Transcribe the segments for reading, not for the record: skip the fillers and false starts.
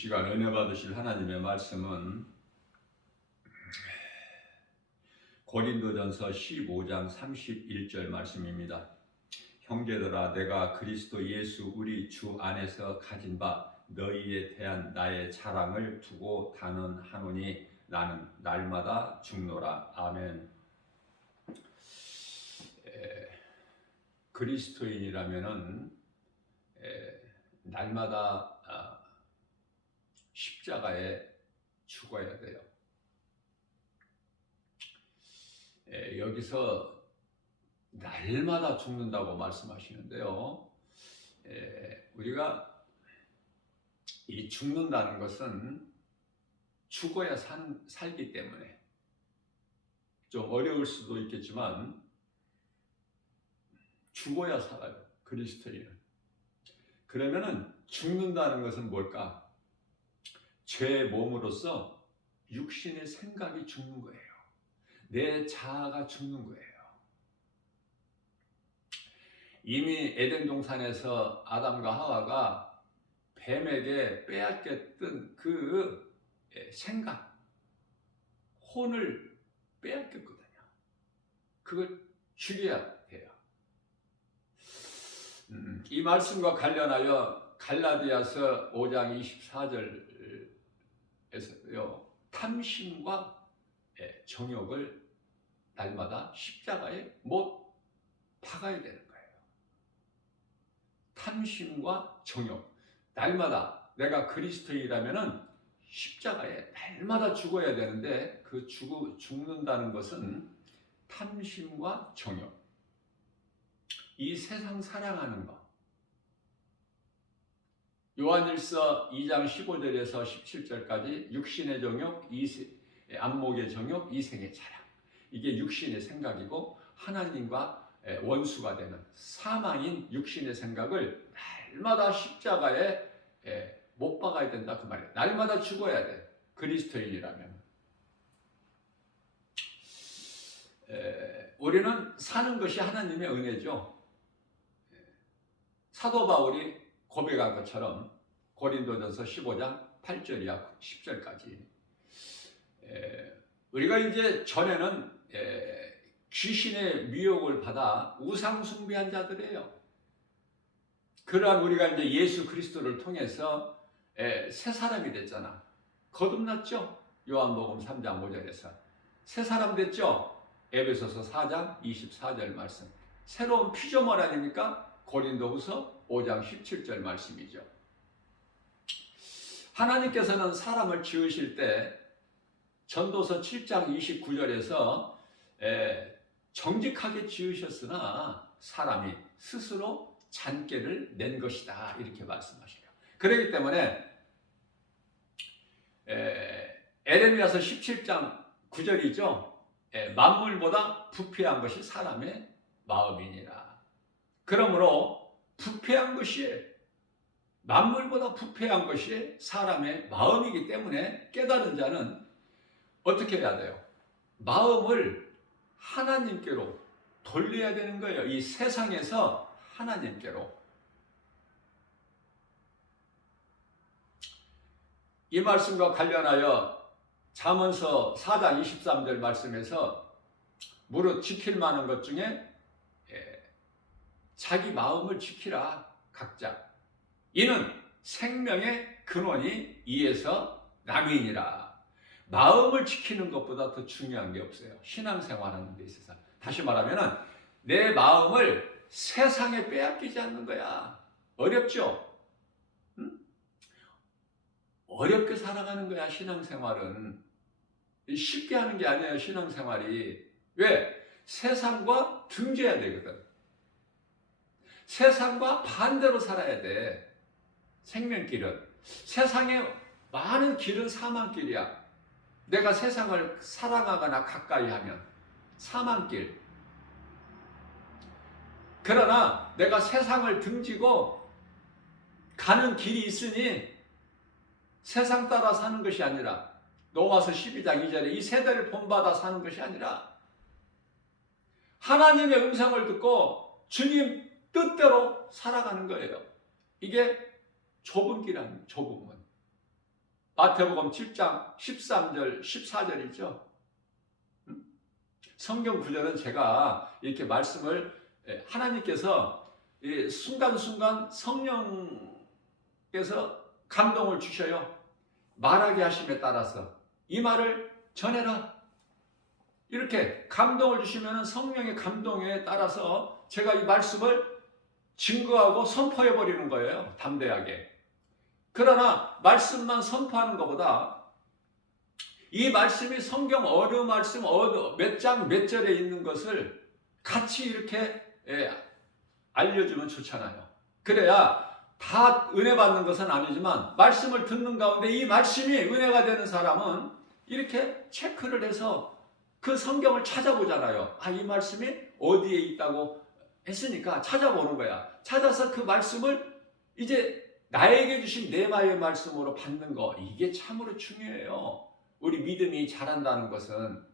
시간 은혜 받으실 하나님의 말씀은 고린도전서 15장 31절 말씀입니다. 형제들아, 내가 그리스도 예수 우리 주 안에서 가진 바 너희에 대한 나의 자랑을 두고 단언하노니 나는 날마다 죽노라. 아멘. 그리스도인이라면은 날마다 십자가에 죽어야 돼요. 여기서 날마다 죽는다고 말씀하시는데요. 우리가 이 죽는다는 것은 죽어야 살기 때문에 좀 어려울 수도 있겠지만 죽어야 살아요. 그리스도인은. 그러면은 죽는다는 것은 뭘까? 죄의 몸으로서 육신의 생각이 죽는 거예요. 내 자아가 죽는 거예요. 이미 에덴 동산에서 아담과 하와가 뱀에게 빼앗겼던 그 생각, 혼을 빼앗겼거든요. 그걸 죽여야 돼요. 이 말씀과 관련하여 갈라디아서 5장 24절에서요. 탐심과 정욕을 날마다 십자가에 못 박아야 되는 거예요. 탐심과 정욕. 날마다 내가 그리스도인이라면은 십자가에 날마다 죽어야 되는데 그 죽는다는 것은 탐심과 정욕. 이 세상 사랑하는 것. 요한일서 2장 15절에서 17절까지 육신의 정욕, 안목의 정욕, 이생의 자랑. 이게 육신의 생각이고 하나님과 원수가 되는 사망인 육신의 생각을 날마다 십자가에 못 박아야 된다 그 말이에요. 날마다 죽어야 돼. 그리스도인이라면. 우리는 사는 것이 하나님의 은혜죠. 사도 바울이 고백한 것처럼 고린도전서 15장 8절이야 10절까지 우리가 이제 전에는 귀신의 미혹을 받아 우상 숭배한 자들이에요. 그러한 우리가 이제 예수 그리스도를 통해서 새 사람이 됐잖아. 거듭났죠. 요한복음 3장 5절에서 새 사람 됐죠. 에베소서 4장 24절 말씀. 새로운 피조물 아닙니까? 고린도후서 5장 17절 말씀이죠. 하나님께서는 사람을 지으실 때 전도서 7장 29절에서 정직하게 지으셨으나 사람이 스스로 잔꾀를 낸 것이다 이렇게 말씀하셔요. 그렇기 때문에 에레미야서 17장 9절이죠. 만물보다 부패한 것이 사람의 마음이니라. 그러므로 부패한 것이 만물보다 부패한 것이 사람의 마음이기 때문에 깨달은 자는 어떻게 해야 돼요? 마음을 하나님께로 돌려야 되는 거예요. 이 세상에서 하나님께로. 이 말씀과 관련하여 잠언서 4장 23절 말씀에서 무릇 지킬 만한 것 중에 자기 마음을 지키라 각자. 이는 생명의 근원이 이에서 남이니라. 마음을 지키는 것보다 더 중요한 게 없어요. 신앙생활하는 데 있어서. 다시 말하면 내 마음을 세상에 빼앗기지 않는 거야. 어렵죠? 응? 어렵게 살아가는 거야 신앙생활은. 쉽게 하는 게 아니에요 신앙생활이. 왜? 세상과 등져야 되거든. 세상과 반대로 살아야 돼. 생명길은. 세상에 많은 길은 사망길이야. 내가 세상을 사랑하거나 가까이 하면 사망길. 그러나 내가 세상을 등지고 가는 길이 있으니 세상 따라 사는 것이 아니라 로마서 12장 2절에 이 세대를 본받아 사는 것이 아니라 하나님의 음성을 듣고 주님 뜻대로 살아가는 거예요. 이게 좁은 길 아니에요. 좁은 문. 마태복음 7장 13절, 14절이죠. 성경 구절은 제가 이렇게 말씀을 하나님께서 순간순간 성령께서 감동을 주셔요. 말하게 하심에 따라서 이 말을 전해라. 이렇게 감동을 주시면 성령의 감동에 따라서 제가 이 말씀을 증거하고 선포해 버리는 거예요. 담대하게. 그러나 말씀만 선포하는 것보다 이 말씀이 성경 어느 말씀 몇 장 몇 절에 있는 것을 같이 이렇게 알려주면 좋잖아요. 그래야 다 은혜 받는 것은 아니지만 말씀을 듣는 가운데 이 말씀이 은혜가 되는 사람은 이렇게 체크를 해서 그 성경을 찾아보잖아요. 아, 이 말씀이 어디에 있다고 했으니까 찾아보는 거야. 찾아서 그 말씀을 이제 나에게 주신 내마의 말씀으로 받는 거, 이게 참으로 중요해요. 우리 믿음이 자란다는 것은,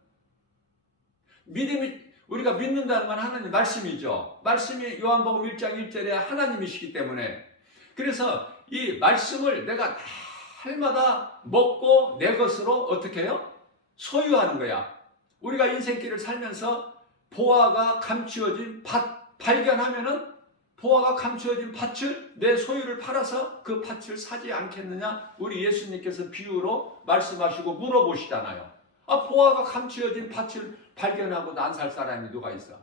믿음이, 우리가 믿는다는 건 하나님 말씀이죠. 말씀이 요한복음 1장 1절에 하나님이시기 때문에, 그래서 이 말씀을 내가 날마다 먹고 내 것으로 어떻게 해요? 소유하는 거야. 우리가 인생길을 살면서 보화가 감추어진 밭 발견하면은 보화가 감추어진 밭을 내 소유를 팔아서 그 밭을 사지 않겠느냐? 우리 예수님께서 비유로 말씀하시고 물어보시잖아요. 아, 보화가 감추어진 밭을 발견하고 안 살 사람이 누가 있어?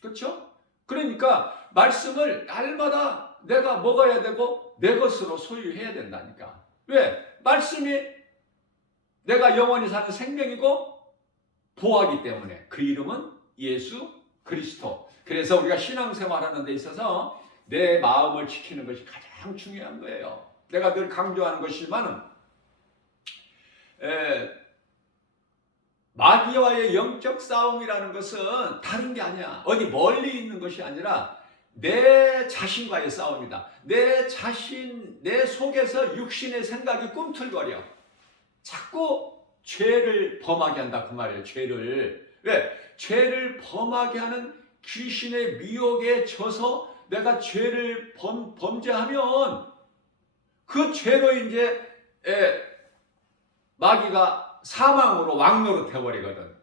그렇죠? 그러니까 말씀을 날마다 내가 먹어야 되고 내 것으로 소유해야 된다니까. 왜? 말씀이 내가 영원히 사는 생명이고 보화기 때문에. 그 이름은 예수 그리스도. 그래서 우리가 신앙생활하는 데 있어서 내 마음을 지키는 것이 가장 중요한 거예요. 내가 늘 강조하는 것이지만은 마귀와의 영적 싸움이라는 것은 다른 게 아니야. 어디 멀리 있는 것이 아니라 내 자신과의 싸움이다. 내 자신, 내 속에서 육신의 생각이 꿈틀거려. 자꾸 죄를 범하게 한다 그 말이에요. 죄를. 왜? 죄를 범하게 하는 귀신의 미혹에 져서 내가 죄를 범죄하면 그 죄로 이제 마귀가 사망으로 왕노릇 해버리거든.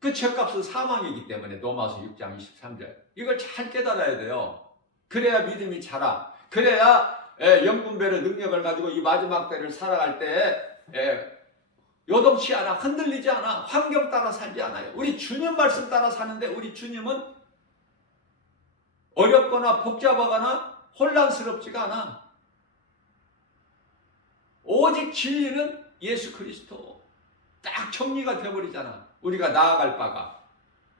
그 죄값은 사망이기 때문에 로마서 6장 23절. 이걸 잘 깨달아야 돼요. 그래야 믿음이 자라. 그래야 영분별의 능력을 가지고 이 마지막 때를 살아갈 때 요동치 않아, 흔들리지 않아, 환경 따라 살지 않아요. 우리 주님 말씀 따라 사는데 우리 주님은 어렵거나 복잡하거나 혼란스럽지가 않아. 오직 진리는 예수 그리스도. 딱 정리가 되어버리잖아. 우리가 나아갈 바가.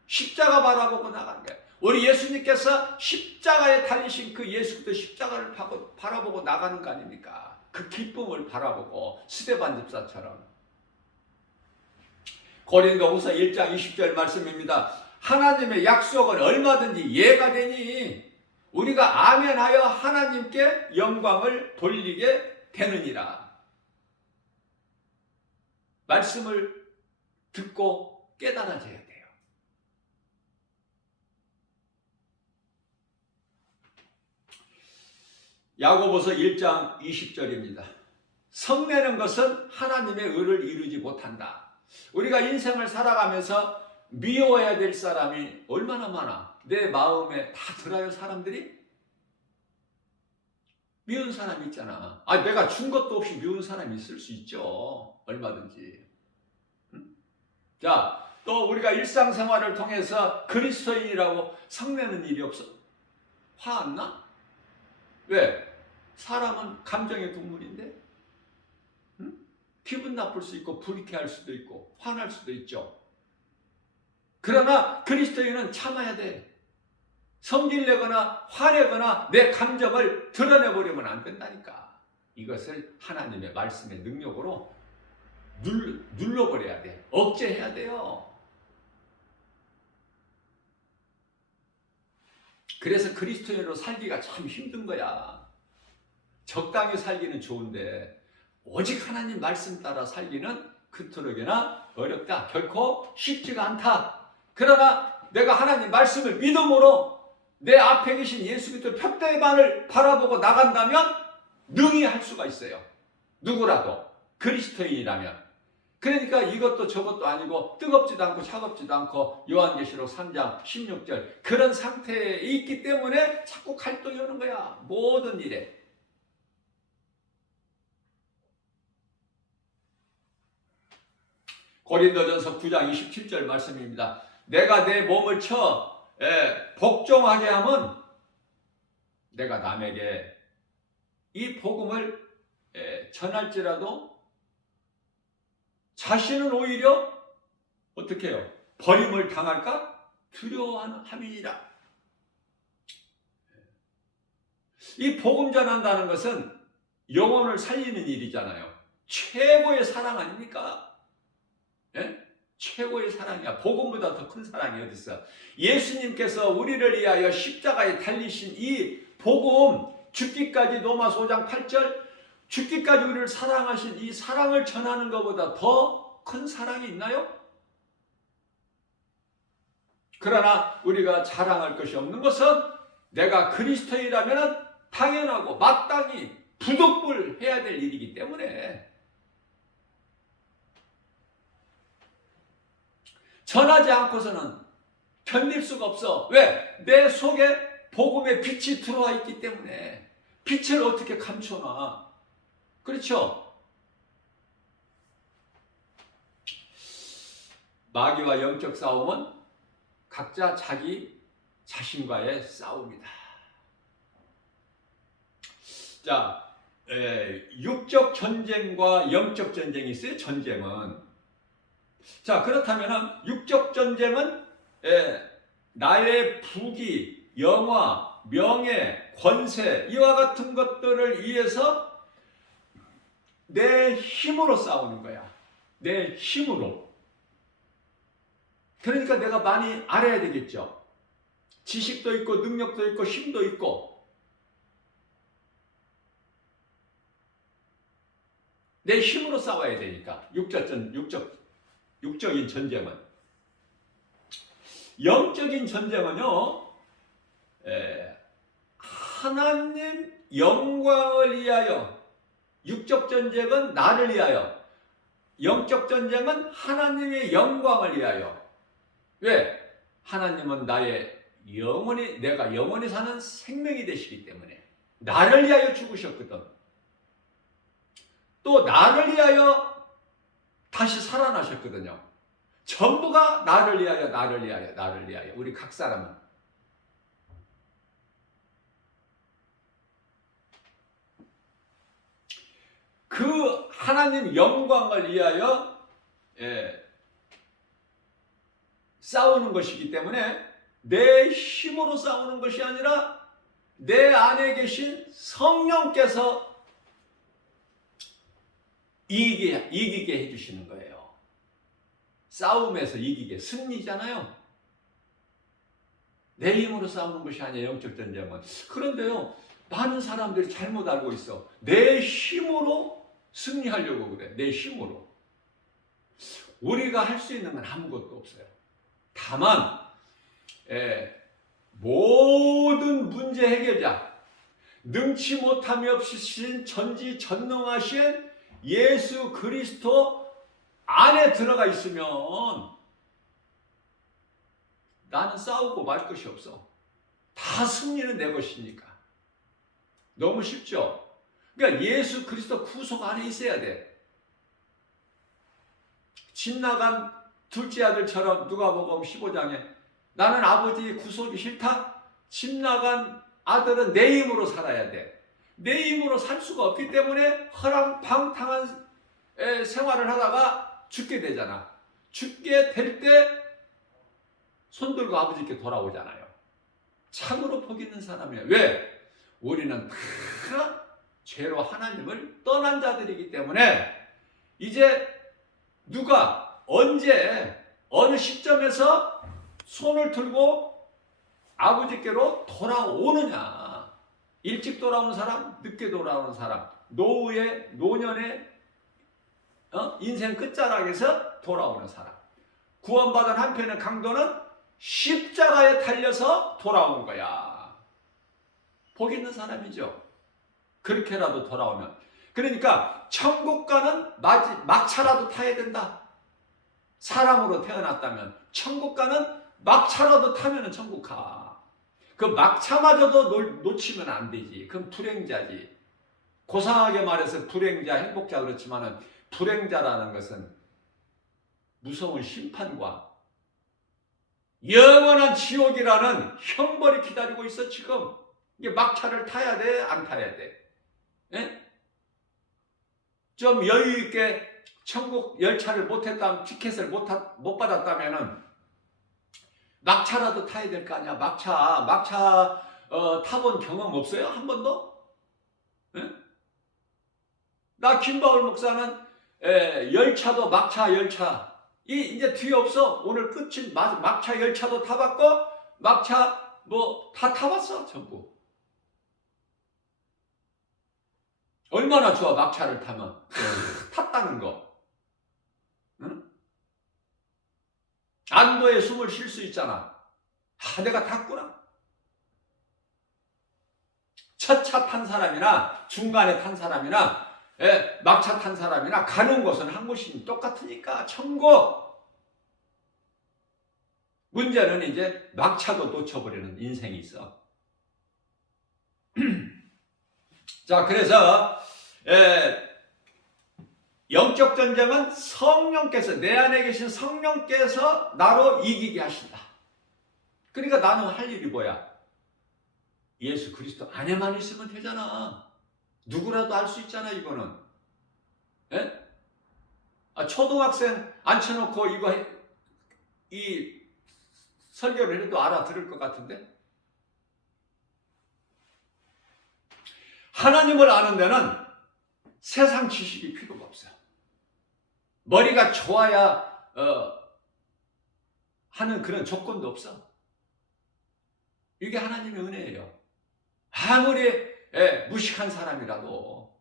십자가 바라보고 나가는 거야. 우리 예수님께서 십자가에 달리신 그 예수 그리스도 십자가를 바라보고 나가는 거 아닙니까? 그 기쁨을 바라보고 스데반 집사처럼. 고린도후서 1장 20절 말씀입니다. 하나님의 약속은 얼마든지 예가 되니 우리가 아멘하여 하나님께 영광을 돌리게 되느니라. 말씀을 듣고 깨달아져야 돼요. 야고보서 1장 20절입니다. 성내는 것은 하나님의 의를 이루지 못한다. 우리가 인생을 살아가면서 미워해야 될 사람이 얼마나 많아. 내 마음에 다 들어요. 사람들이 미운 사람이 있잖아. 아, 내가 준 것도 없이 미운 사람이 있을 수 있죠. 얼마든지. 자, 또 우리가 일상생활을 통해서 그리스도인이라고 성내는 일이 없어. 화 안 나? 왜? 사람은 감정의 동물인데 기분 나쁠 수 있고 불쾌할 수도 있고 화날 수도 있죠. 그러나 그리스도인은 참아야 돼. 성질내거나 화내거나 내 감정을 드러내버리면 안 된다니까. 이것을 하나님의 말씀의 능력으로 눌러버려야 돼. 억제해야 돼요. 그래서 그리스도인으로 살기가 참 힘든 거야. 적당히 살기는 좋은데 오직 하나님 말씀 따라 살기는 그토록이나 어렵다. 결코 쉽지가 않다. 그러나 내가 하나님 말씀을 믿음으로 내 앞에 계신 예수 그리스도 푯대만을 바라보고 나간다면 능히 할 수가 있어요. 누구라도 그리스도인이라면. 그러니까 이것도 저것도 아니고 뜨겁지도 않고 차갑지도 않고 요한계시록 3장 16절 그런 상태에 있기 때문에 자꾸 갈등이 오는 거야. 모든 일에. 고린도전서 9장 27절 말씀입니다. 내가 내 몸을 쳐 복종하게 하면 내가 남에게 이 복음을 전할지라도 자신은 오히려 어떻게 해요? 버림을 당할까? 두려워함이니라. 이 복음 전한다는 것은 영혼을 살리는 일이잖아요. 최고의 사랑 아닙니까? 예? 최고의 사랑이야. 복음보다 더 큰 사랑이 어디 있어? 예수님께서 우리를 위하여 십자가에 달리신 이 복음, 죽기까지 로마서 5장 8절 죽기까지 우리를 사랑하신 이 사랑을 전하는 것보다 더 큰 사랑이 있나요? 그러나 우리가 자랑할 것이 없는 것은 내가 그리스도인이라면 당연하고 마땅히 부득불해야 될 일이기 때문에 전하지 않고서는 견딜 수가 없어. 왜? 내 속에 복음의 빛이 들어와 있기 때문에. 빛을 어떻게 감춰놔? 그렇죠? 마귀와 영적 싸움은 각자 자기 자신과의 싸움이다. 자, 육적 전쟁과 영적 전쟁이 있어요. 전쟁은. 자, 그렇다면 육적 전쟁은 나의 부귀, 영화, 명예, 권세 이와 같은 것들을 위해서 내 힘으로 싸우는 거야. 내 힘으로. 그러니까 내가 많이 알아야 되겠죠. 지식도 있고 능력도 있고 힘도 있고 내 힘으로 싸워야 되니까 육적인 전쟁은. 영적인 전쟁은요, 하나님 영광을 위하여. 육적 전쟁은 나를 위하여, 영적 전쟁은 하나님의 영광을 위하여. 왜? 하나님은 나의 영원히, 내가 영원히 사는 생명이 되시기 때문에 나를 위하여 죽으셨거든. 또 나를 위하여 다시 살아나셨거든요. 전부가 나를 위하여, 나를 위하여, 나를 위하여. 우리 각 사람은. 그 하나님 영광을 위하여 싸우는 것이기 때문에 내 힘으로 싸우는 것이 아니라 내 안에 계신 성령께서 이기게 해주시는 거예요. 싸움에서 이기게. 승리잖아요. 내 힘으로 싸우는 것이 아니에요. 영적 전쟁은. 그런데요, 많은 사람들이 잘못 알고 있어. 내 힘으로 승리하려고 그래. 내 힘으로. 우리가 할 수 있는 건 아무것도 없어요. 다만 모든 문제 해결자, 능치 못함이 없으신 전지전능하신 예수 그리스도 안에 들어가 있으면 나는 싸우고 말 것이 없어. 다 승리는 내 것이니까. 너무 쉽죠? 그러니까 예수 그리스도 구속 안에 있어야 돼. 집 나간 둘째 아들처럼 누가복음 15장에 나는 아버지 구속이 싫다? 집 나간 아들은 내 힘으로 살아야 돼. 내 힘으로 살 수가 없기 때문에 허랑방탕한 생활을 하다가 죽게 되잖아. 죽게 될 때 손들고 아버지께 돌아오잖아요. 참으로 복 있는 사람이에요. 왜? 우리는 다 죄로 하나님을 떠난 자들이기 때문에 이제 누가 언제 어느 시점에서 손을 들고 아버지께로 돌아오느냐. 일찍 돌아오는 사람, 늦게 돌아오는 사람, 노후의 노년의 인생 끝자락에서 돌아오는 사람. 구원받은 한편의 강도는 십자가에 달려서 돌아오는 거야. 복 있는 사람이죠. 그렇게라도 돌아오면. 그러니까 천국 가는 막차라도 타야 된다. 사람으로 태어났다면 천국 가는 막차라도 타면은 천국 가. 그 막차마저도 놓치면 안 되지. 그럼 불행자지. 고상하게 말해서 불행자, 행복자 그렇지만은 불행자라는 것은 무서운 심판과 영원한 지옥이라는 형벌이 기다리고 있어 지금. 이게 막차를 타야 돼, 안 타야 돼? 예? 좀 여유 있게 천국 열차를 못했다면, 티켓을 못 받았다면은 막차라도 타야 될 거 아니야. 막차 타본 경험 없어요? 한 번도? 예? 나 김바울 목사는 열차도 막차 열차 이제 뒤에 없어. 오늘 끝인 막차 열차도 타봤고 막차 뭐 다 타봤어 전부. 얼마나 좋아 막차를 타면. 탔다는 거. 응? 안도의 숨을 쉴 수 있잖아. 내가 탔구나. 첫 차 탄 사람이나 중간에 탄 사람이나 막차 탄 사람이나 가는 곳은 한 곳이 똑같으니까 천국. 문제는 이제 막차도 놓쳐버리는 인생이 있어. 자, 그래서 영적 전쟁은 성령께서, 내 안에 계신 성령께서 나로 이기게 하신다. 그러니까 나는 할 일이 뭐야? 예수 그리스도 안에만 있으면 되잖아. 누구라도 알 수 있잖아 이거는. 예? 초등학생 앉혀놓고 이 설교를 해도 알아들을 것 같은데? 하나님을 아는 데는 세상 지식이 필요가 없어요. 머리가 좋아야 하는 그런 조건도 없어. 이게 하나님의 은혜예요. 아무리 무식한 사람이라도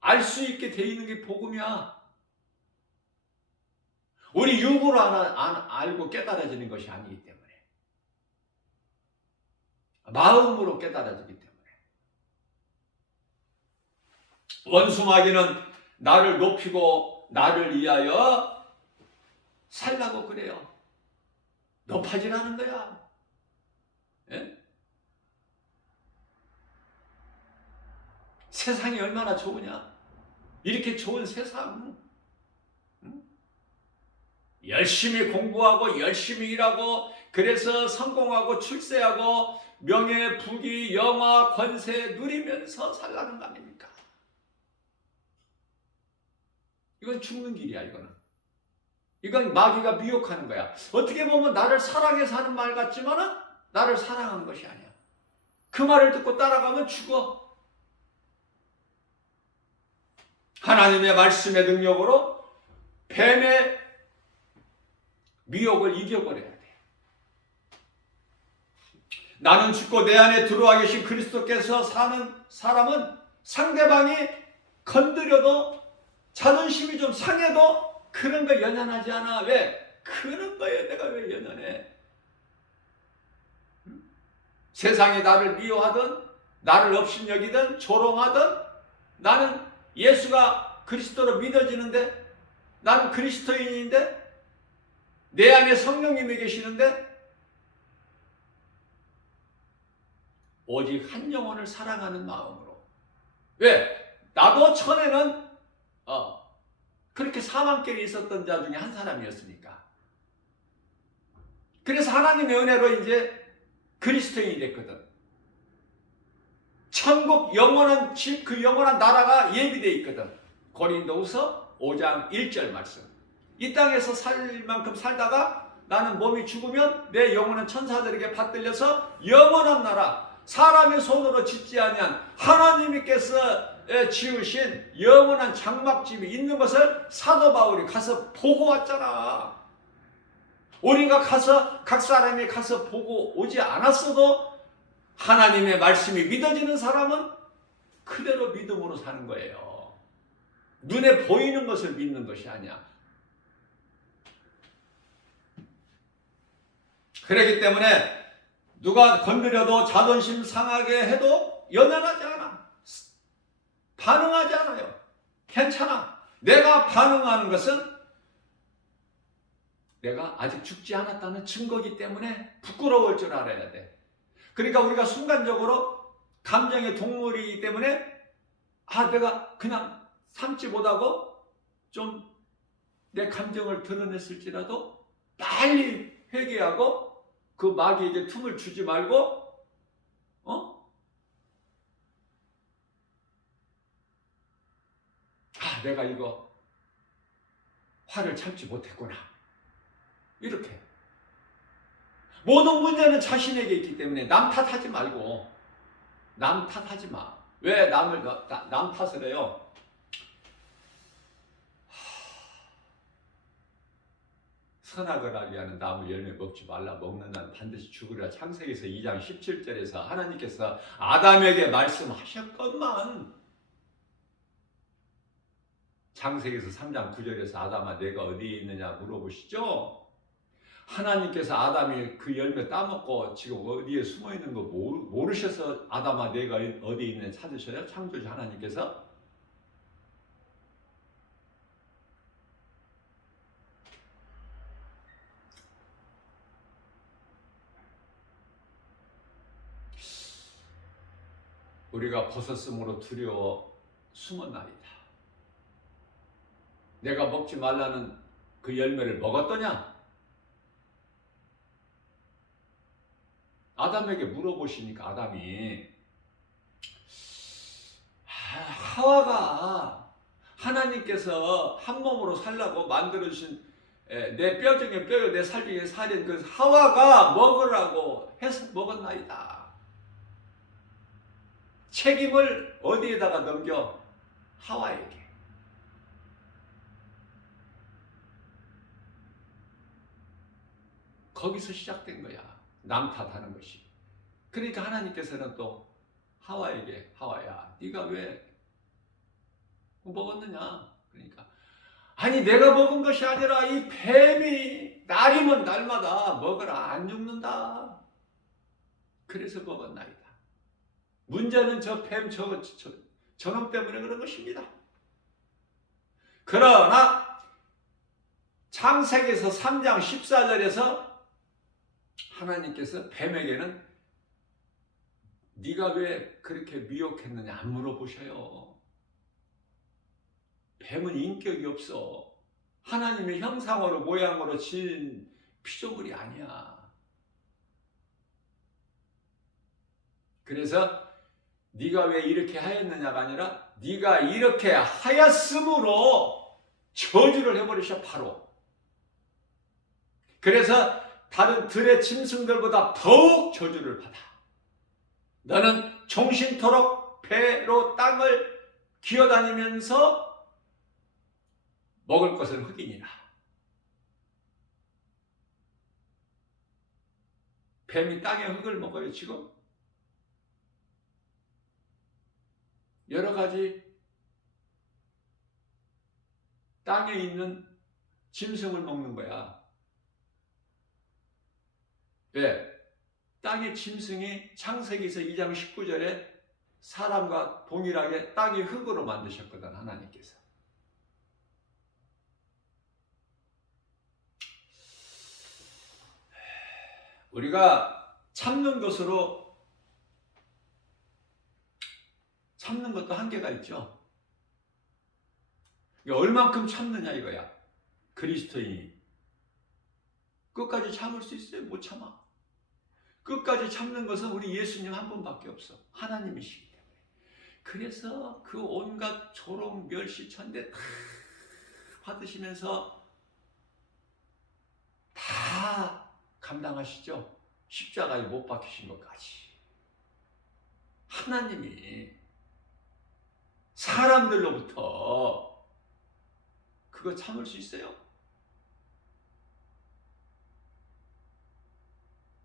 알 수 있게 돼 있는 게 복음이야. 우리 육으로 알고 깨달아지는 것이 아니기 때문에. 마음으로 깨달아지기 때문에. 원수마귀는 나를 높이고 나를 위하여 살라고 그래요. 높아지라는 거야. 예? 세상이 얼마나 좋으냐? 이렇게 좋은 세상. 열심히 공부하고 열심히 일하고 그래서 성공하고 출세하고 명예, 부귀, 영화, 권세 누리면서 살라는 거 아닙니까? 이건 죽는 길이야. 이건 마귀가 미혹하는 거야. 어떻게 보면 나를 사랑해서 하는 말 같지만은 나를 사랑하는 것이 아니야. 그 말을 듣고 따라가면 죽어. 하나님의 말씀의 능력으로 뱀의 미혹을 이겨버려야 돼. 나는 죽고 내 안에 들어와 계신 그리스도께서 사는 사람은 상대방이 건드려도 자존심이 좀 상해도 그런 거 연연하지 않아. 왜? 그런 거에 내가 왜 연연해? 세상이 나를 미워하든 나를 업신여기든 조롱하든 나는 예수가 그리스도로 믿어지는데, 나는 그리스도인인데, 내 안에 성령님이 계시는데 오직 한 영혼을 사랑하는 마음으로. 왜? 나도 전에는 그렇게 사망길에 있었던 자 중에 한 사람이었으니까. 그래서 하나님의 은혜로 이제 그리스도인이 됐거든. 천국 영원한 집, 그 영원한 나라가 예비되어 있거든. 고린도후서 5장 1절 말씀. 이 땅에서 살 만큼 살다가 나는 몸이 죽으면 내 영혼은 천사들에게 받들려서 영원한 나라, 사람의 손으로 짓지 아니한 하나님께서 지으신 영원한 장막집이 있는 것을 사도 바울이 가서 보고 왔잖아. 우리가 가서 각 사람이 가서 보고 오지 않았어도 하나님의 말씀이 믿어지는 사람은 그대로 믿음으로 사는 거예요. 눈에 보이는 것을 믿는 것이 아니야. 그렇기 때문에 누가 건드려도 자존심 상하게 해도 연연하지 않아. 반응하지 않아요. 괜찮아. 내가 반응하는 것은 내가 아직 죽지 않았다는 증거이기 때문에 부끄러울 줄 알아야 돼. 그러니까 우리가 순간적으로 감정의 동물이기 때문에 내가 그냥 참지 못하고 좀 내 감정을 드러냈을지라도 빨리 회개하고 그 마귀에게 틈을 주지 말고 내가 이거 화를 참지 못했구나. 이렇게. 모든 문제는 자신에게 있기 때문에 남 탓하지 말고 남 탓하지 마. 왜 남 탓을 해요? 선악을 알게 하는 나무 열매 먹지 말라. 먹는 자는 반드시 죽으리라. 창세기에서 2장 17절에서 하나님께서 아담에게 말씀하셨건만 창세기에서 3장 9절에서 아담아 내가 어디에 있느냐 물어보시죠. 하나님께서 아담이 그 열매 따먹고 지금 어디에 숨어있는 거 모르셔서 아담아 내가 어디에 있느냐 찾으셔요? 창조주 하나님께서? 우리가 벗었으므로 두려워 숨었나이다. 내가 먹지 말라는 그 열매를 먹었더냐? 아담에게 물어보시니까 아담이 하와가 하나님께서 한 몸으로 살라고 만들어주신 내 뼈 중에 뼈요 내 살 중에 살인 그 하와가 먹으라고 해서 먹었나이다. 책임을 어디에다가 넘겨? 하와에게. 거기서 시작된 거야. 남 탓하는 것이. 그러니까 하나님께서는 또 하와에게 하와야 네가 왜 먹었느냐? 그러니까 아니 내가 먹은 것이 아니라 이 뱀이 날이면 날마다 먹으라 안 죽는다. 그래서 먹었나이다. 문제는 저 뱀 저놈 때문에 그런 것입니다. 그러나 창세기에서 3장 14절에서 하나님께서 뱀에게는 네가 왜 그렇게 미혹했느냐 안 물어보셔요. 뱀은 인격이 없어. 하나님의 형상으로 모양으로 지은 피조물이 아니야. 그래서 네가 왜 이렇게 하였느냐가 아니라 네가 이렇게 하였으므로 저주를 해버리셔 바로. 그래서 다른 들의 짐승들보다 더욱 저주를 받아. 너는 종신토록 배로 땅을 기어다니면서 먹을 것은 흑이니라. 뱀이 땅의 흙을 먹어요 지금? 여러 가지 땅에 있는 짐승을 먹는 거야. 왜? 땅의 짐승이 창세기에서 2장 19절에 사람과 동일하게 땅의 흙으로 만드셨거든 하나님께서. 우리가 참는 것으로 참는 것도 한계가 있죠. 얼만큼 참느냐 이거야. 그리스도인이 끝까지 참을 수 있어요? 못 참아. 끝까지 참는 것은 우리 예수님 한 분밖에 없어. 하나님이시기 때문에. 그래서 그 온갖 조롱, 멸시, 천대 다 받으시면서 다 감당하시죠. 십자가에 못 박히신 것까지. 하나님이 사람들로부터 그거 참을 수 있어요?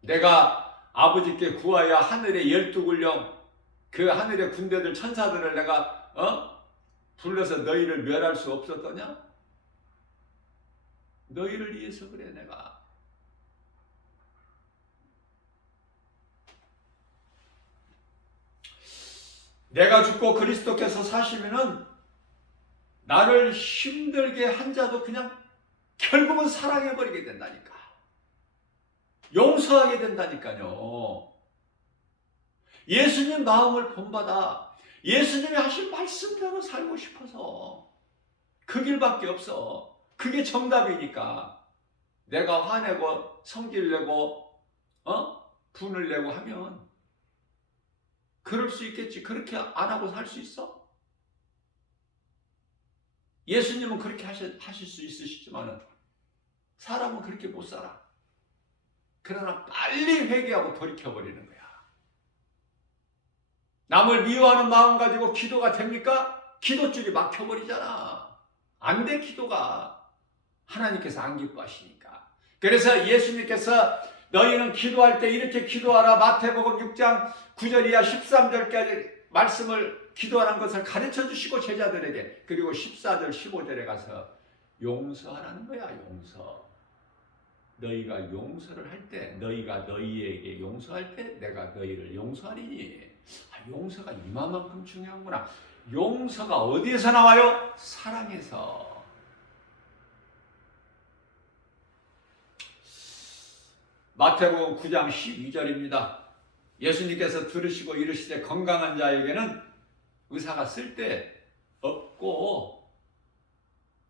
내가 아버지께 구하여 하늘의 12군령 그 하늘의 군대들 천사들을 내가 불러서 너희를 멸할 수 없었더냐? 너희를 위해서 그래 내가. 내가 죽고 그리스도께서 사시면은 나를 힘들게 한 자도 그냥 결국은 사랑해버리게 된다니까. 용서하게 된다니까요. 예수님 마음을 본받아 예수님이 하신 말씀대로 살고 싶어서 그 길밖에 없어. 그게 정답이니까. 내가 화내고 성질 내고 분을 내고 하면 그럴 수 있겠지. 그렇게 안 하고 살 수 있어? 예수님은 그렇게 하실 수 있으시지만 사람은 그렇게 못 살아. 그러나 빨리 회개하고 돌이켜버리는 거야. 남을 미워하는 마음 가지고 기도가 됩니까? 기도줄이 막혀버리잖아. 안 돼, 기도가. 하나님께서 안 기뻐하시니까. 그래서 예수님께서 너희는 기도할 때 이렇게 기도하라. 마태복음 6장 9절 이하 13절까지 말씀을 기도하는 것을 가르쳐 주시고 제자들에게, 그리고 14절 15절에 가서 용서하라는 거야. 용서. 너희가 용서를 할 때, 너희가 너희에게 용서할 때 내가 너희를 용서하리니. 용서가 이만큼 중요한구나. 용서가 어디에서 나와요? 사랑에서. 마태복음 9장 12절입니다. 예수님께서 들으시고 이르시되 건강한 자에게는 의사가 쓸데없고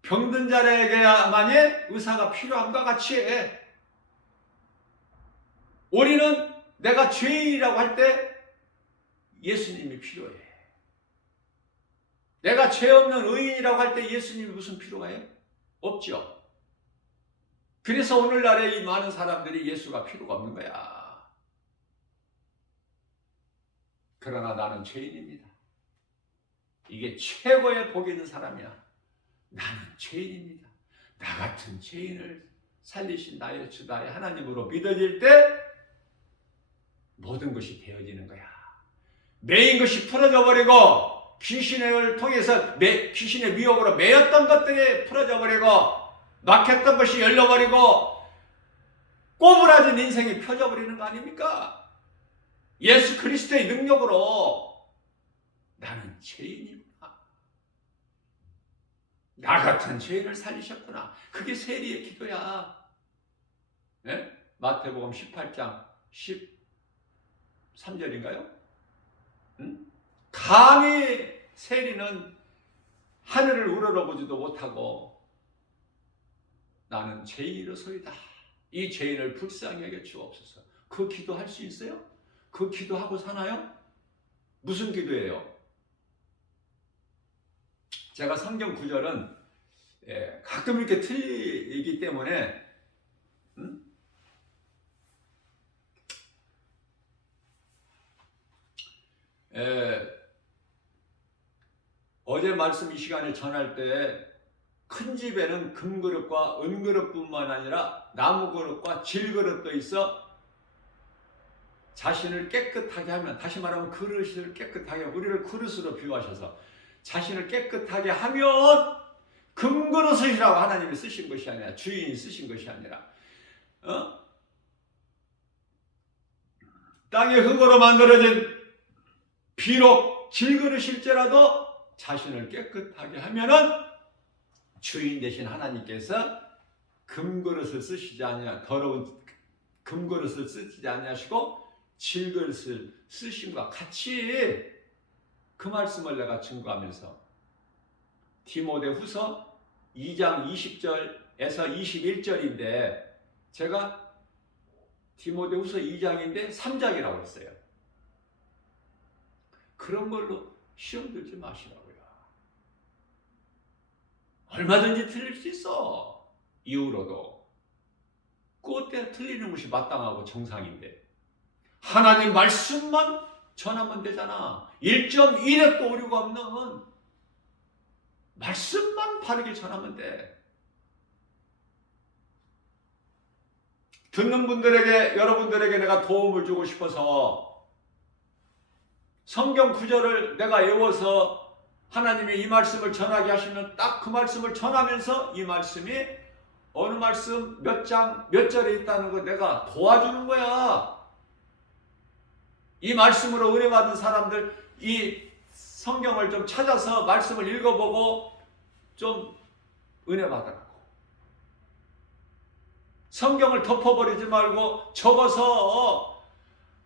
병든 자에게야만이 의사가 필요함과 같이 우리는 내가 죄인이라고 할 때 예수님이 필요해. 내가 죄 없는 의인이라고 할 때 예수님이 무슨 필요가 해? 없죠. 그래서 오늘날에 이 많은 사람들이 예수가 필요가 없는 거야. 그러나 나는 죄인입니다. 이게 최고의 복이 있는 사람이야. 나는 죄인입니다. 나 같은 죄인을 살리신 나의 주 나의 하나님으로 믿어질 때 모든 것이 되어지는 거야. 매인 것이 풀어져 버리고 귀신을 통해서 귀신의 미혹으로 매였던 것들이 풀어져 버리고 막혔던 것이 열려버리고 꼬부라진 인생이 펴져 버리는 거 아닙니까? 예수 그리스도의 능력으로 나는 죄인이구나. 나 같은 죄인을 살리셨구나. 그게 세리의 기도야. 네? 마태복음 18장 13절인가요? 응? 감히 세리는 하늘을 우러러보지도 못하고 나는 죄인이로소이다. 이 죄인을 불쌍히 여겨 주옵소서. 그 기도할 수 있어요? 그 기도하고 사나요? 무슨 기도예요? 제가 성경 구절은 가끔 이렇게 틀리기 때문에 어제 말씀 이 시간에 전할 때 큰 집에는 금그릇과 은그릇뿐만 아니라 나무그릇과 질그릇도 있어 자신을 깨끗하게 하면, 다시 말하면 그릇을 깨끗하게, 우리를 그릇으로 비유하셔서 자신을 깨끗하게 하면 금그릇이라고 하나님이 쓰신 것이 아니라, 주인이 쓰신 것이 아니라 땅의 흙으로 만들어진 비록 질그릇일지라도 자신을 깨끗하게 하면은 주인 되신 하나님께서 금그릇을 쓰시지 아니하, 더러운 금그릇을 쓰시지 아니하시고 질그릇을 쓰심과 같이 그 말씀을 내가 증거하면서 디모데후서 2장 20절에서 21절인데 제가 디모데후서 2장인데 3장이라고 했어요. 그런 걸로 시험 들지 마시라고요. 얼마든지 틀릴 수 있어. 이후로도. 그때 틀리는 것이 마땅하고 정상인데 하나님 말씀만 전하면 되잖아. 1.1획도 오류가 없는 말씀만 바르게 전하면 돼. 듣는 분들에게, 여러분들에게 내가 도움을 주고 싶어서 성경 구절을 내가 외워서 하나님의 이 말씀을 전하게 하시면 딱 그 말씀을 전하면서 이 말씀이 어느 말씀 몇 장 몇 절에 있다는 거 내가 도와주는 거야. 이 말씀으로 은혜 받은 사람들, 이 성경을 좀 찾아서 말씀을 읽어보고 좀 은혜 받으라고. 성경을 덮어버리지 말고 적어서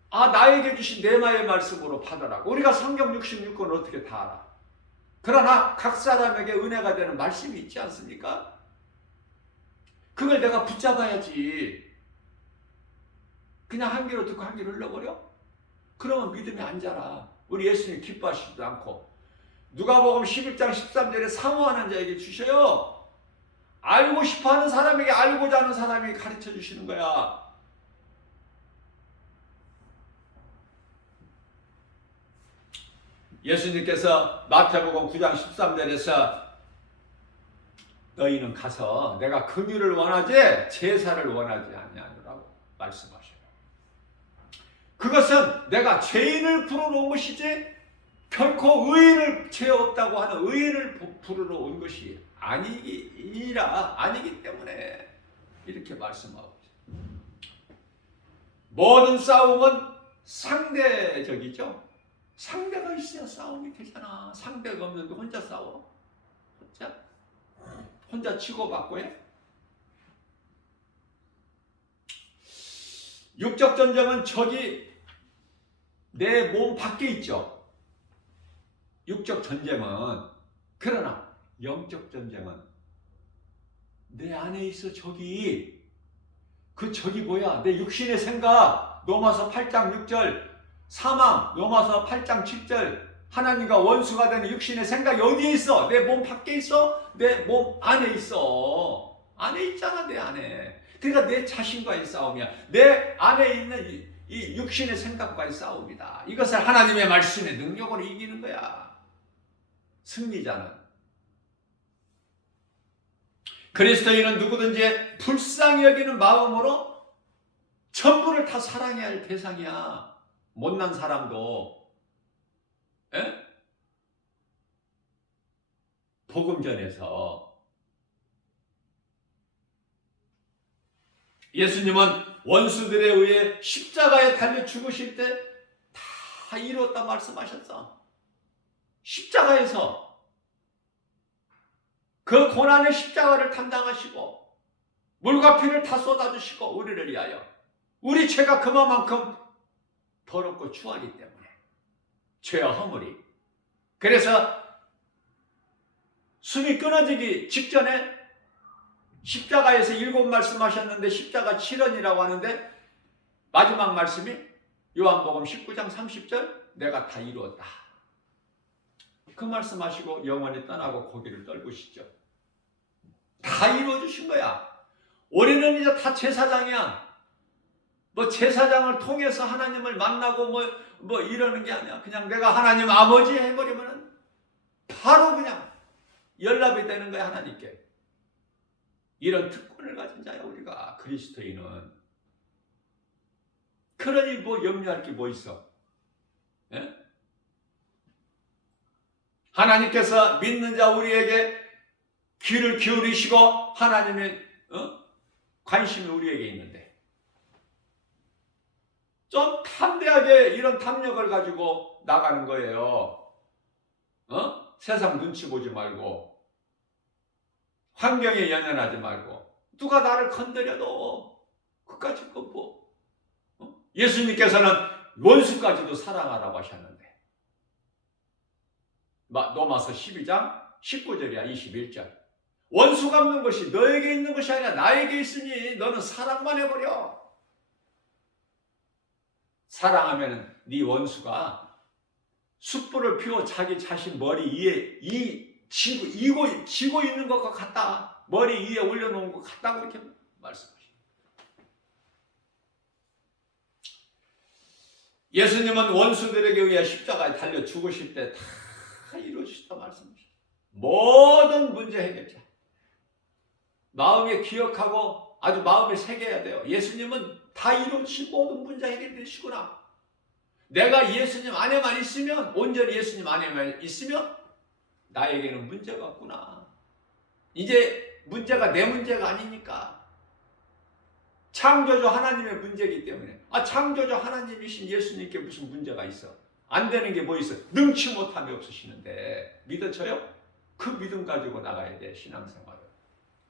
나에게 주신 내마의 말씀으로 받으라고. 우리가 성경 66권을 어떻게 다 알아? 그러나 각 사람에게 은혜가 되는 말씀이 있지 않습니까? 그걸 내가 붙잡아야지. 그냥 한 귀로 듣고 한 귀로 흘러버려? 그러면 믿음이 안 자라. 우리 예수님 기뻐하시지도 않고. 누가복음 11장 13절에 사모하는 자에게 주셔요. 알고 싶어하는 사람에게 알고자 하는 사람이 가르쳐 주시는 거야. 예수님께서 마태복음 9장 13절에서 너희는 가서 내가 긍휼을 원하지 제사를 원하지 아니하노라고 말씀하셔요. 그것은 내가 죄인을 부르러 온 것이지 결코 의인을 죄 없다고 하는 의인을 부르러 온 것이 아니기 때문에 이렇게 말씀하고 있어요. 모든 싸움은 상대적이죠. 상대가 있어야 싸움이 되잖아. 상대가 없는데 혼자 싸워? 혼자 치고받고 해? 육적 전쟁은 적이 내 몸 밖에 있죠. 육적 전쟁은. 그러나 영적 전쟁은 내 안에 있어. 적이. 그 적이 뭐야? 내 육신의 생각. 로마서 8장 6절. 사망. 로마서 8장 7절. 하나님과 원수가 되는 육신의 생각이 어디에 있어? 내 몸 밖에 있어? 내 몸 안에 있어. 안에 있잖아. 내 안에. 그러니까 내 자신과의 싸움이야. 내 안에 있는 이 육신의 생각과의 싸움이다. 이것을 하나님의 말씀의 능력으로 이기는 거야. 승리자는. 그리스도인은 누구든지 불쌍히 여기는 마음으로 전부를 다 사랑해야 할 대상이야. 못난 사람도. 복음 전에서 예수님은 원수들에 의해 십자가에 달려 죽으실 때 다 이루었다 말씀하셨어. 십자가에서 그 고난의 십자가를 담당하시고 물과 피를 다 쏟아주시고 우리를 위하여. 우리 죄가 그만큼 더럽고 추하기 때문에 죄와 허물이. 그래서 숨이 끊어지기 직전에 십자가에서 7 말씀하셨는데 십자가 7원이라고 하는데 마지막 말씀이 요한복음 19장 30절 내가 다 이루었다. 그 말씀하시고 영원히 떠나고 고기를 떨구시죠. 다 이루어주신 거야. 우리는 이제 다 제사장이야. 뭐 제사장을 통해서 하나님을 만나고 뭐 이러는 게 아니야. 그냥 내가 하나님 아버지 해버리면 바로 그냥 연락이 되는 거야. 하나님께. 이런 특권을 가진 자야 우리가. 그리스도인은. 그러니 뭐 염려할 게 뭐 있어? 예? 하나님께서 믿는 자 우리에게 귀를 기울이시고 하나님의 관심이 우리에게 있는데 좀 담대하게 이런 담력을 가지고 나가는 거예요. 세상 눈치 보지 말고 환경에 연연하지 말고 누가 나를 건드려도 그까짓 거 뭐. 예수님께서는 원수까지도 사랑하라고 하셨는데 로마서 12장 19절이야 21절. 원수 갚는 것이 너에게 있는 것이 아니라 나에게 있으니 너는 사랑만 해버려. 사랑하면 네 원수가 숯불을 피워 자기 자신 머리 위에 지고 있는 것과 같다. 머리 위에 올려놓은 것 같다고 이렇게 말씀하십니다. 예수님은 원수들에게 의해 십자가에 달려 죽으실 때 다 이루어주셨다 말씀하십니다. 모든 문제 해결자. 마음에 기억하고 아주 마음에 새겨야 돼요. 예수님은 다 이루어주신 모든 문제 해결되시구나. 내가 예수님 안에만 있으면, 온전히 예수님 안에만 있으면 나에게는 문제가 없구나. 이제 문제가 내 문제가 아니니까. 창조주 하나님의 문제이기 때문에 창조주 하나님이신 예수님께 무슨 문제가 있어? 안 되는 게 뭐 있어? 능치 못함이 없으시는데 믿어져요? 그 믿음 가지고 나가야 돼, 신앙생활을.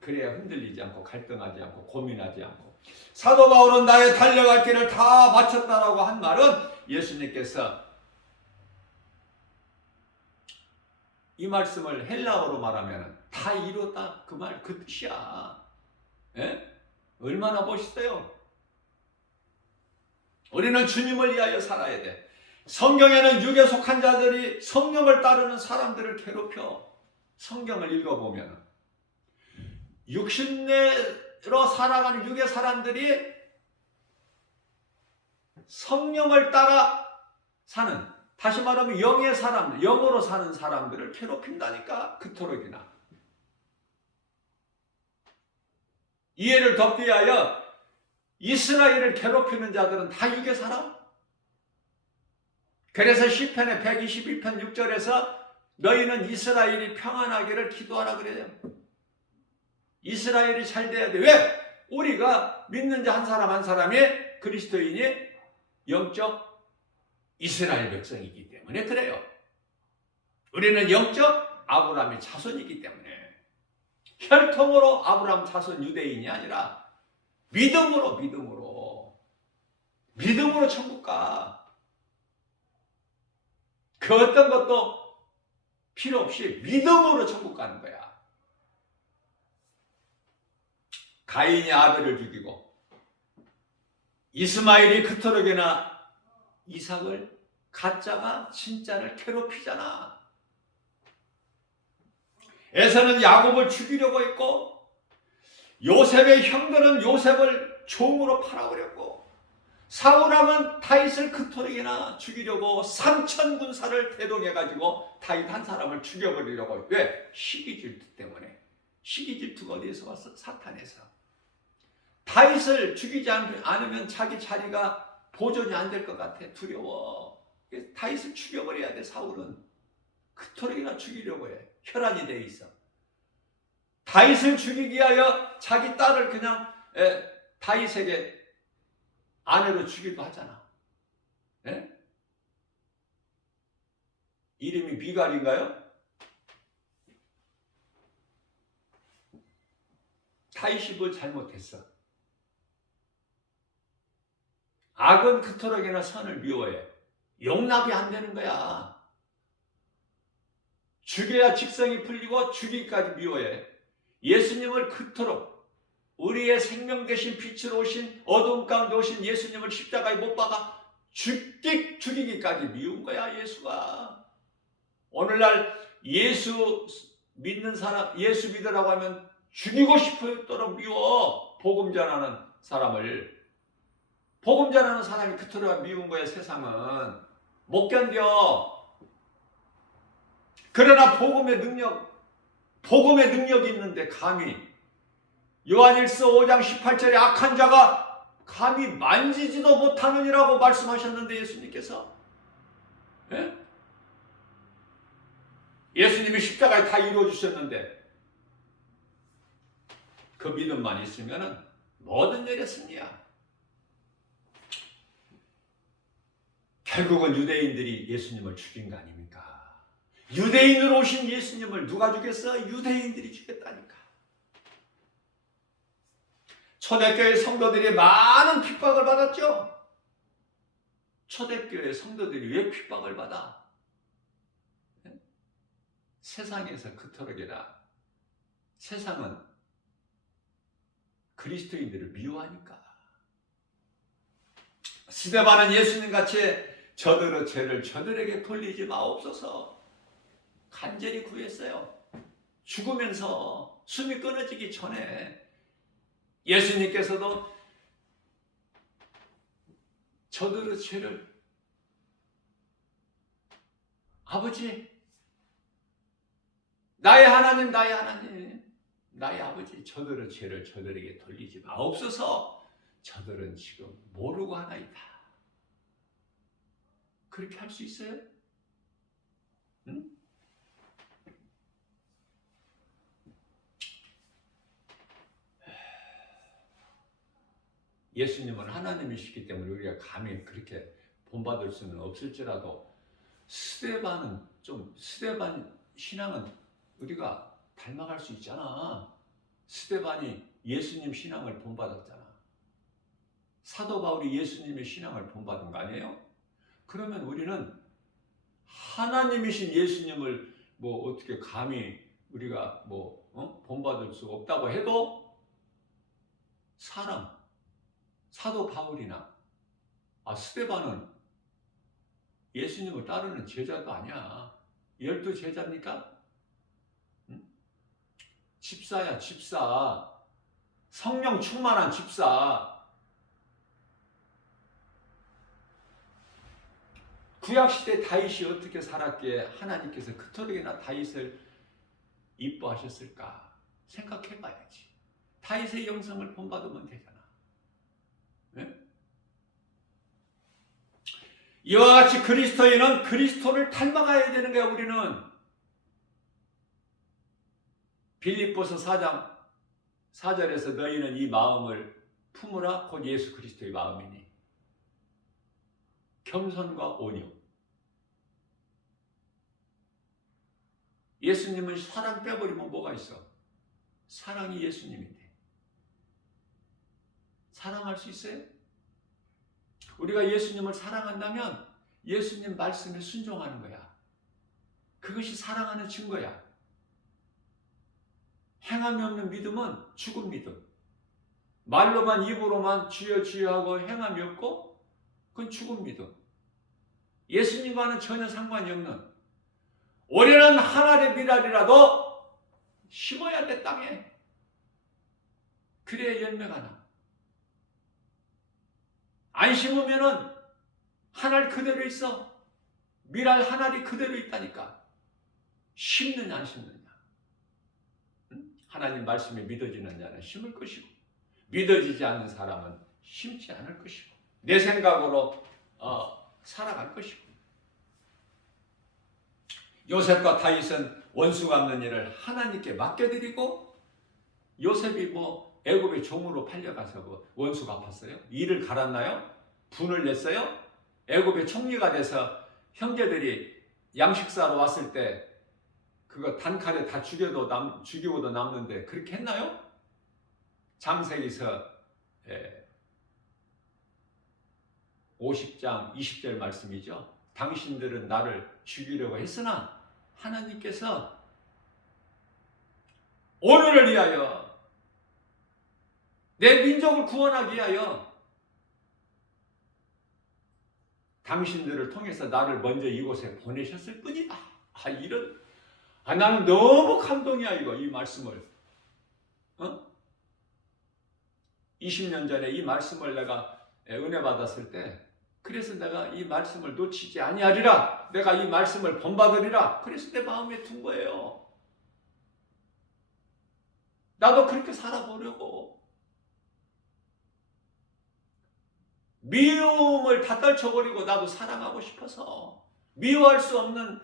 그래야 흔들리지 않고 갈등하지 않고 고민하지 않고. 사도 바울은 나의 달려갈 길을 다 마쳤다라고 한 말은 예수님께서 이 말씀을 헬라어로 말하면 다 이뤘다 그 말, 그 뜻이야. 예? 얼마나 멋있어요. 우리는 주님을 위하여 살아야 돼. 성경에는 육에 속한 자들이 성령을 따르는 사람들을 괴롭혀. 성경을 읽어보면 육신내로 살아가는 육의 사람들이 성령을 따라 사는, 다시 말하면 영의 사람, 영으로 사는 사람들을 괴롭힌다니까, 그토록이나. 이해를 돕기 위하여 이스라엘을 괴롭히는 자들은 다 육의 사람? 그래서 시편의 121편 6절에서 너희는 이스라엘이 평안하기를 기도하라 그래요. 이스라엘이 잘 돼야 돼. 왜? 우리가 믿는 자 한 사람 한 사람이 그리스도인이 영적 이스라엘 백성이기 때문에 그래요. 우리는 영적 아브라함의 자손이기 때문에, 혈통으로 아브라함 자손 유대인이 아니라 믿음으로 천국 가. 그 어떤 것도 필요 없이 믿음으로 천국 가는 거야. 가인이 아벨을 죽이고 이스마엘이 그토록이나 이삭을, 가짜가 진짜를 괴롭히잖아. 에서는 야곱을 죽이려고 했고 요셉의 형들은 요셉을 종으로 팔아버렸고 사울왕은 다윗을 그토록이나 죽이려고 3천 군사를 대동해가지고 다윗 한 사람을 죽여버리려고. 왜? 시기질투 때문에. 시기질투가 어디에서 왔어? 사탄에서. 다윗을 죽이지 않으면 자기 자리가 보존이 안 될 것 같아. 두려워. 다윗을 죽여버려야 돼. 사울은 그토록이나 죽이려고 해. 혈안이 돼 있어. 다윗을 죽이기 위하여 자기 딸을 그냥 다윗에게 아내로 주기도 하잖아. 예? 이름이 미갈인가요? 다윗이 뭘 잘못했어? 악은 그토록이나 선을 미워해. 용납이 안 되는 거야. 죽여야 직성이 풀리고 죽이기까지 미워해. 예수님을 그토록, 우리의 생명 되신 빛으로 오신, 어두움 가운데 오신 예수님을 십자가에 못 박아 죽이기까지 미운 거야, 예수가. 오늘날 예수 믿는 사람, 예수 믿으라고 하면 죽이고 싶도록 미워. 복음 전하는 사람을. 복음 전하는 사람이 그토록 미운 거야, 세상은. 못 견뎌. 그러나 복음의 능력이 있는데 감히, 요한일서 5장 18절에 악한 자가 감히 만지지도 못하느니라고 말씀하셨는데, 예수님께서. 예? 예수님이 십자가에 다 이루어주셨는데 그 믿음만 있으면 모든 일에 승리야. 결국은 유대인들이 예수님을 죽인 거 아닙니까? 유대인으로 오신 예수님을 누가 죽였어? 유대인들이 죽였다니까. 초대교회 성도들이 많은 핍박을 받았죠. 초대교회 성도들이 왜 핍박을 받아? 세상에서 그토록이나 세상은 그리스도인들을 미워하니까. 스데반은 예수님같이 저들의 죄를 저들에게 돌리지 마옵소서 간절히 구했어요. 죽으면서 숨이 끊어지기 전에 예수님께서도 저들의 죄를, 아버지, 나의 하나님, 나의 아버지, 저들의 죄를 저들에게 돌리지 마옵소서. 저들은 지금 모르고 하나이다. 그렇게 할 수 있어요? 응? 예수님은 하나님이시기 때문에 우리가 감히 그렇게 본받을 수는 없을지라도 스데반 신앙은 우리가 닮아갈 수 있잖아. 스데반이 예수님 신앙을 본받았잖아. 사도 바울이 예수님의 신앙을 본받은 거 아니에요? 그러면 우리는 하나님이신 예수님을 뭐 어떻게 감히 우리가 본받을 수 없다고 해도 사도 바울이나 스데반은 예수님을 따르는 제자도 아니야. 12 제자입니까? 응? 집사야, 집사. 성령 충만한 집사. 구약시대 다윗이 어떻게 살았기에 하나님께서 그토록이나 다윗을 이뻐하셨을까 생각해봐야지. 다윗의 영성을 본받으면 되잖아. 네? 이와 같이 그리스도인은 그리스도를 닮아가야 되는 거야. 우리는 빌립보서 4장 4절에서 너희는 이 마음을 품으라 곧 예수 그리스도의 마음이니 겸손과 온유. 예수님은 사랑 빼버리면 뭐가 있어? 사랑이 예수님인데 사랑할 수 있어요? 우리가 예수님을 사랑한다면 예수님 말씀에 순종하는 거야. 그것이 사랑하는 증거야. 행함이 없는 믿음은 죽은 믿음. 말로만 입으로만 주여 주여 하고 행함이 없고 그건 죽은 믿음. 예수님과는 전혀 상관이 없는, 올해는 한 알의 미랄이라도 심어야 돼, 땅에. 그래야 열매가 나. 안 심으면은 한 알 그대로 있어. 미랄 한 알이 그대로 있다니까. 심느냐 안 심느냐. 하나님 말씀이 믿어지는 자는 심을 것이고 믿어지지 않는 사람은 심지 않을 것이고 내 생각으로 살아갈 것이고. 요셉과 다윗은 원수 갚는 일을 하나님께 맡겨드리고, 요셉이 애굽의 종으로 팔려가서 원수 갚았어요? 일을 갈았나요? 분을 냈어요? 애굽의 총리가 돼서 형제들이 양식 사러 왔을 때 그거 단칼에 다 죽이고도 남는데 그렇게 했나요? 창세기서 50장 20절 말씀이죠. 당신들은 나를 죽이려고 했으나 하나님께서 오늘을 위하여 내 민족을 구원하기 위하여 당신들을 통해서 나를 먼저 이곳에 보내셨을 뿐이다. 나는 너무 감동이야 이 말씀을. 20년 전에 이 말씀을 내가 은혜 받았을 때, 그래서 내가 이 말씀을 놓치지 아니하리라, 내가 이 말씀을 본받으리라, 그래서 내 마음에 둔 거예요. 나도 그렇게 살아보려고. 미움을 다 떨쳐버리고 나도 사랑하고 싶어서, 미워할 수 없는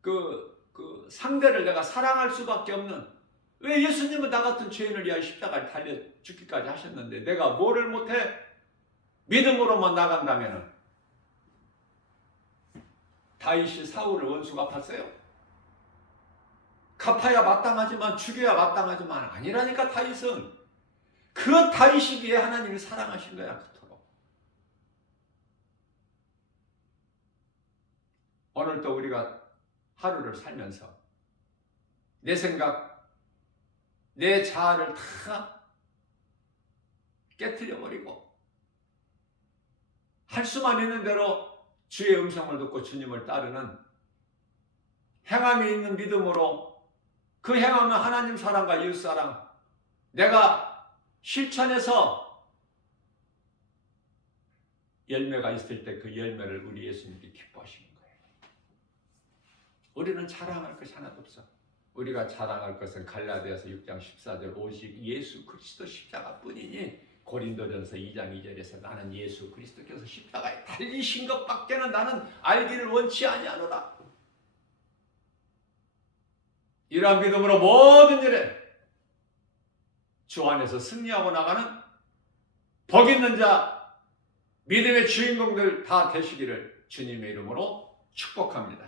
그 상대를 내가 사랑할 수밖에 없는. 왜 예수님은 나 같은 죄인을 위하여 십자가를 달려 죽기까지 하셨는데 내가 뭐를 못해? 믿음으로만 나간다면. 다윗이 사울을 원수 갚았어요? 갚아야 마땅하지만, 죽여야 마땅하지만 아니라니까. 다윗은 그 다윗이기에 하나님이 사랑하신 거야, 그토록. 오늘도 우리가 하루를 살면서 내 생각, 내 자아를 다 깨트려버리고 할 수만 있는 대로 주의 음성을 듣고 주님을 따르는 행함이 있는 믿음으로, 그 행함은 하나님 사랑과 이웃 사랑, 내가 실천해서 열매가 있을 때 그 열매를 우리 예수님께 기뻐하시는 거예요. 우리는 자랑할 것이 하나도 없어. 우리가 자랑할 것은 갈라디아서 6장 14절 오직 예수 그리스도 십자가뿐이니, 고린도전서 2장 2절에서 나는 예수 그리스도께서 십자가에 달리신 것밖에는 나는 알기를 원치 아니하노라. 이러한 믿음으로 모든 일에 주 안에서 승리하고 나가는 복 있는 자, 믿음의 주인공들 다 되시기를 주님의 이름으로 축복합니다.